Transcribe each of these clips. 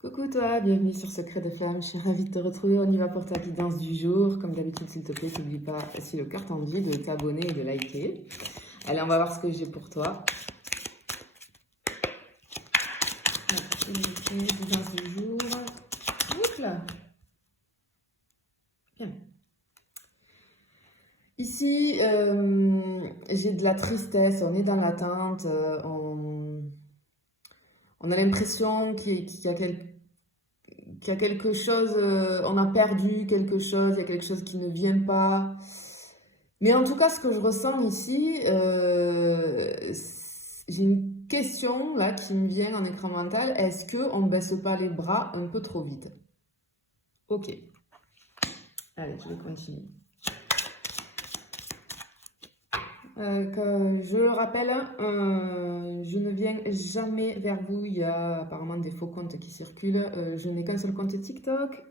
Coucou toi, bienvenue sur Secret de Flamme, je suis ravie de te retrouver, on y va pour ta guidance du jour. Comme d'habitude, s'il te plaît, n'oublie pas, si le cœur t'en dit, de t'abonner et de liker. Allez, on va voir ce que j'ai pour toi. Guidance du jour. Oups là. Bien. Ici, j'ai de la tristesse, on est dans l'attente, on a l'impression qu'il y a quelque chose, on a perdu quelque chose, il y a quelque chose qui ne vient pas. Mais en tout cas, ce que je ressens ici, j'ai une question là qui me vient en écran mental. Est-ce qu'on ne baisse pas les bras un peu trop vite? Ok. Allez, je vais continuer. Je le rappelle, je ne viens jamais vers vous. Il y a apparemment des faux comptes qui circulent. Je n'ai qu'un seul compte TikTok,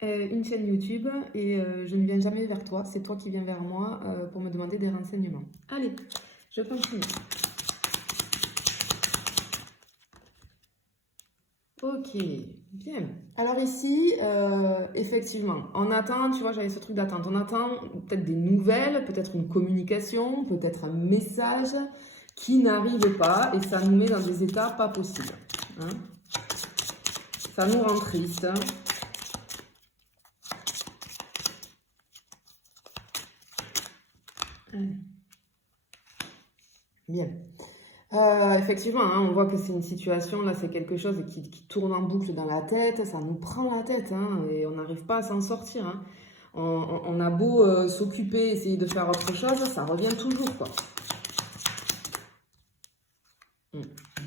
une chaîne YouTube et je ne viens jamais vers toi. C'est toi qui viens vers moi pour me demander des renseignements. Allez, je continue. Ok, bien. Alors ici, effectivement, on attend, tu vois, j'avais ce truc d'attente. On attend peut-être des nouvelles, peut-être une communication, peut-être un message qui n'arrive pas et ça nous met dans des états pas possibles. Hein. Ça nous rend triste. Bien. Effectivement, hein, on voit que c'est une situation, là, c'est quelque chose qui tourne en boucle dans la tête, ça nous prend la tête, hein, et on n'arrive pas à s'en sortir. Hein. On a beau s'occuper, essayer de faire autre chose, ça revient toujours, quoi. Tu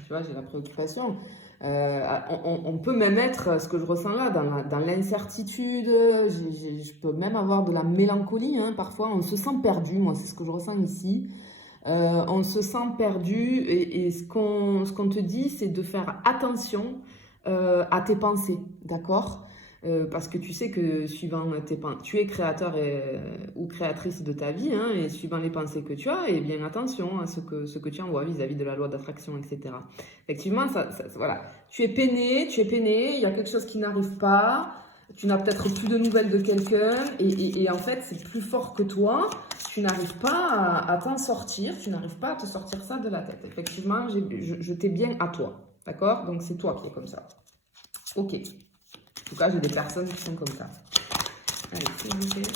vois, j'ai la préoccupation. On peut même être, ce que je ressens là, dans l'incertitude, je peux même avoir de la mélancolie, hein, parfois, on se sent perdu, moi, c'est ce que je ressens ici. On se sent perdu et ce qu'on te dit, c'est de faire attention à tes pensées, d'accord? Parce que tu sais que suivant tes pensées, tu es créateur ou créatrice de ta vie, hein, et suivant les pensées que tu as, et bien attention à ce que tu envoies vis-à-vis de la loi d'attraction, etc. Effectivement, voilà. Tu es peiné, il y a quelque chose qui n'arrive pas, tu n'as peut-être plus de nouvelles de quelqu'un, et en fait, c'est plus fort que toi. Tu n'arrives pas à t'en sortir, tu n'arrives pas à te sortir ça de la tête. Effectivement, je t'ai bien à toi, d'accord? Donc, c'est toi qui es comme ça. Ok. En tout cas, j'ai des personnes qui sont comme ça. Allez, s'il vous plaît.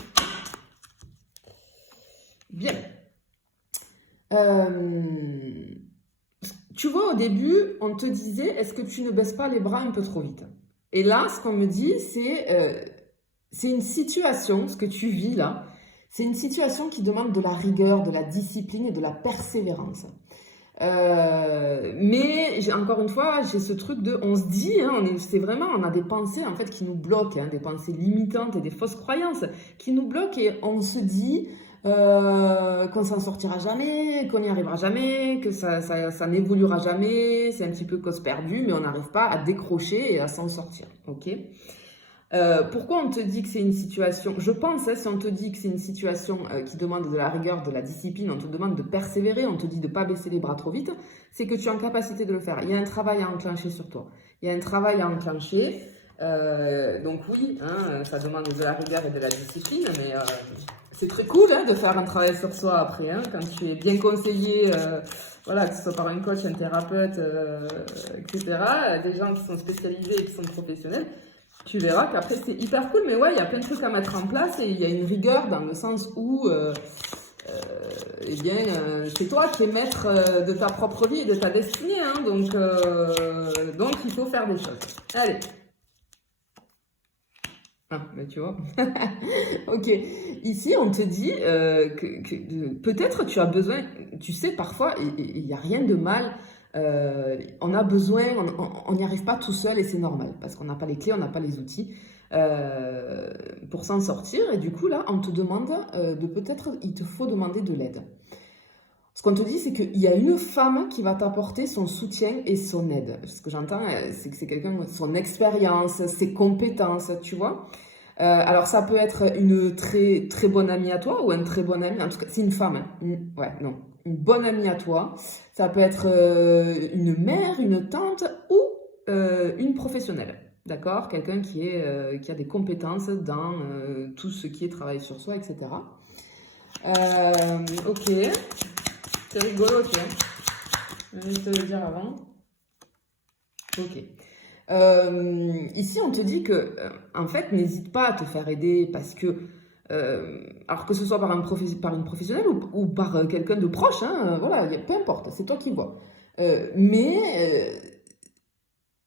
Bien. Tu vois, au début, on te disait, est-ce que tu ne baisses pas les bras un peu trop vite? Et là, ce qu'on me dit, c'est une situation, ce que tu vis là, c'est une situation qui demande de la rigueur, de la discipline et de la persévérance. Mais encore une fois, j'ai ce truc de, on se dit, hein, on a des pensées en fait qui nous bloquent, hein, des pensées limitantes et des fausses croyances qui nous bloquent et on se dit qu'on s'en sortira jamais, qu'on n'y arrivera jamais, que ça n'évoluera jamais, c'est un petit peu cause perdue, mais on n'arrive pas à décrocher et à s'en sortir, ok? Pourquoi on te dit que c'est une situation, je pense, hein, si on te dit que c'est une situation qui demande de la rigueur, de la discipline, on te demande de persévérer, on te dit de ne pas baisser les bras trop vite, c'est que tu es en capacité de le faire. Il y a un travail à enclencher sur toi. Il y a un travail à enclencher. Donc oui, hein, ça demande de la rigueur et de la discipline, mais c'est très cool hein, de faire un travail sur soi après, hein, quand tu es bien conseillé, voilà, que ce soit par un coach, un thérapeute, etc., des gens qui sont spécialisés et qui sont professionnels. Tu verras qu'après c'est hyper cool, mais ouais, il y a plein de trucs à mettre en place et il y a une rigueur dans le sens où, eh bien, c'est toi qui es maître de ta propre vie et de ta destinée, hein, donc il faut faire des choses. Allez. Ah, mais tu vois. Ok. Ici, on te dit que peut-être tu as besoin, tu sais, parfois, il n'y a rien de mal. On a besoin, on n'y arrive pas tout seul et c'est normal parce qu'on n'a pas les clés, on n'a pas les outils pour s'en sortir. Et du coup, là, on te demande il te faut demander de l'aide. Ce qu'on te dit, c'est qu'il y a une femme qui va t'apporter son soutien et son aide. Ce que j'entends, c'est que c'est quelqu'un, son expérience, ses compétences, tu vois. Alors, ça peut être une très, très bonne amie à toi ou un très bon ami. En tout cas, c'est une femme. Hein. Ouais, non. Une bonne amie à toi. Ça peut être une mère, une tante ou une professionnelle. d'accord? Quelqu'un qui a des compétences dans tout ce qui est travail sur soi, etc. Ok, c'est rigolo, tu vois. Je vais te le dire avant. Ok. Ici, on te dit que, en fait, n'hésite pas à te faire aider parce que, alors que ce soit par une professionnelle ou par quelqu'un de proche, hein, voilà, peu importe, c'est toi qui vois. Mais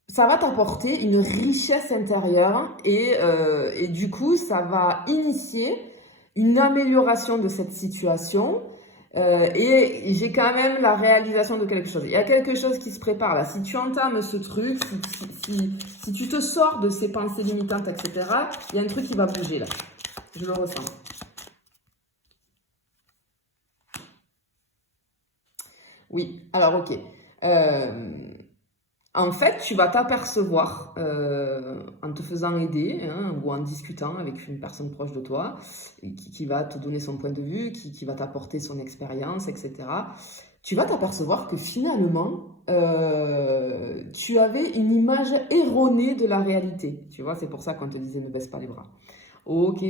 ça va t'apporter une richesse intérieure et du coup, ça va initier une amélioration de cette situation. Et j'ai quand même la réalisation de quelque chose. Il y a quelque chose qui se prépare là. Si tu entames ce truc, si tu te sors de ces pensées limitantes, etc., il y a un truc qui va bouger là. Je le ressens. Oui, alors ok. En fait, tu vas t'apercevoir en te faisant aider hein, ou en discutant avec une personne proche de toi qui va te donner son point de vue, qui va t'apporter son expérience, etc. Tu vas t'apercevoir que finalement, tu avais une image erronée de la réalité. Tu vois, c'est pour ça qu'on te disait ne baisse pas les bras. Ok.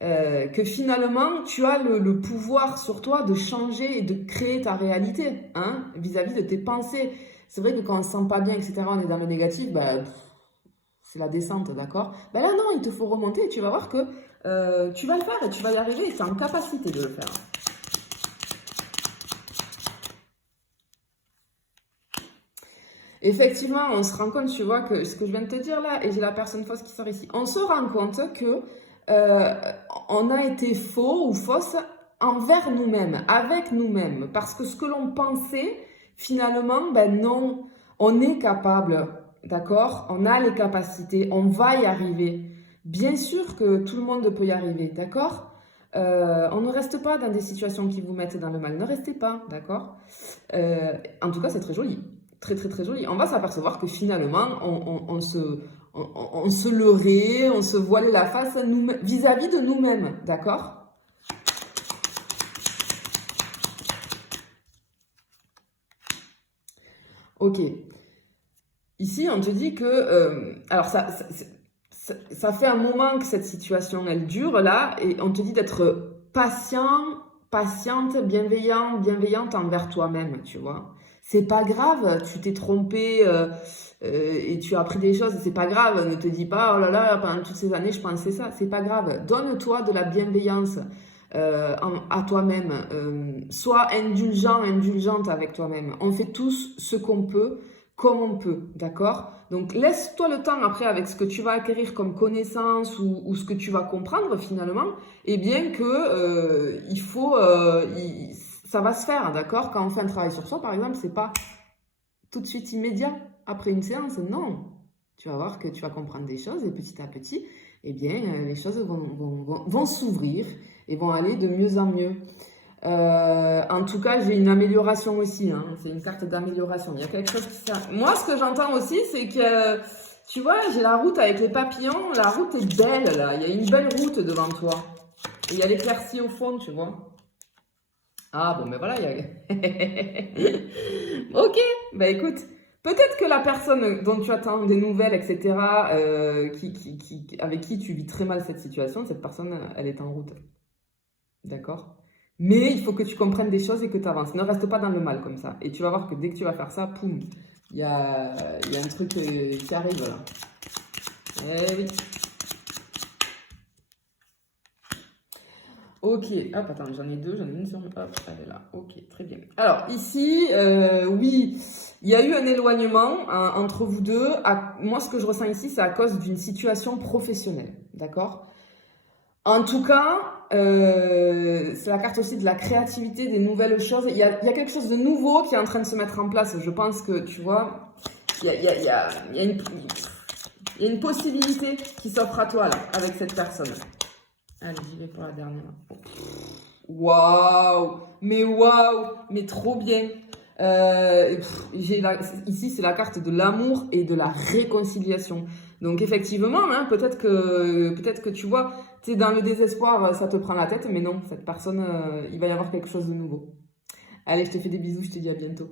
Que finalement, tu as le pouvoir sur toi de changer et de créer ta réalité hein, vis-à-vis de tes pensées. C'est vrai que quand on se sent pas bien, etc., on est dans le négatif, bah, c'est la descente, d'accord? Ben là, non, il te faut remonter et tu vas voir que tu vas le faire et tu vas y arriver et tu es en capacité de le faire. Effectivement, on se rend compte, tu vois, que ce que je viens de te dire là, et j'ai la personne fausse qui sort ici, on se rend compte que on a été faux ou fausse envers nous-mêmes, avec nous-mêmes, parce que ce que l'on pensait, finalement, ben non, on est capable, d'accord? On a les capacités, on va y arriver. Bien sûr que tout le monde peut y arriver, d'accord? On ne reste pas dans des situations qui vous mettent dans le mal, ne restez pas, d'accord? En tout cas, c'est très joli. Très, très, très joli. On va s'apercevoir que finalement, on se leurrait, on se voilait la face vis-à-vis de nous-mêmes. D'accord? Ok. Ici, on te dit que... alors, ça fait un moment que cette situation, elle dure, là, et on te dit d'être patient, patiente, bienveillante envers toi-même, tu vois. C'est pas grave, tu t'es trompé et tu as appris des choses, c'est pas grave. Ne te dis pas, oh là là, pendant toutes ces années, je pensais ça. C'est pas grave. Donne-toi de la bienveillance à toi-même. Sois indulgente avec toi-même. On fait tous ce qu'on peut, comme on peut, d'accord? Donc laisse-toi le temps après avec ce que tu vas acquérir comme connaissance ou ce que tu vas comprendre finalement, et bien que ça va se faire, d'accord? Quand on fait un travail sur soi, par exemple, c'est pas tout de suite immédiat après une séance, non. Tu vas voir que tu vas comprendre des choses et petit à petit, eh bien, les choses vont s'ouvrir et vont aller de mieux en mieux. En tout cas, j'ai une amélioration aussi. Hein. C'est une carte d'amélioration. Il y a quelque chose qui... Moi, ce que j'entends aussi, c'est que, tu vois, j'ai la route avec les papillons. La route est belle, là. Il y a une belle route devant toi. Et il y a l'éclaircie au fond, tu vois. Ah, bon, ben voilà. Ok, ben écoute. Peut-être que la personne dont tu attends des nouvelles, etc., avec qui tu vis très mal cette situation, cette personne, elle est en route. D'accord? Mais il faut que tu comprennes des choses et que tu avances. Ne reste pas dans le mal comme ça. Et tu vas voir que dès que tu vas faire ça, poum, il y a un truc qui arrive là. Eh oui. Ok, hop, attends, j'en ai deux, j'en ai une sur... Hop, elle est là. Ok, très bien. Alors, ici, oui, il y a eu un éloignement hein, entre vous deux. Moi, ce que je ressens ici, c'est à cause d'une situation professionnelle. D'accord? En tout cas, c'est la carte aussi de la créativité, des nouvelles choses. Il y a quelque chose de nouveau qui est en train de se mettre en place. Je pense que, tu vois, il y a une possibilité qui s'offre à toi, là, avec cette personne. Allez, j'y vais pour la dernière. Waouh, mais trop bien. Ici, c'est la carte de l'amour et de la réconciliation. Donc effectivement, hein, peut-être que tu vois, tu es dans le désespoir, ça te prend la tête, mais non, cette personne, il va y avoir quelque chose de nouveau. Allez, je te fais des bisous, je te dis à bientôt.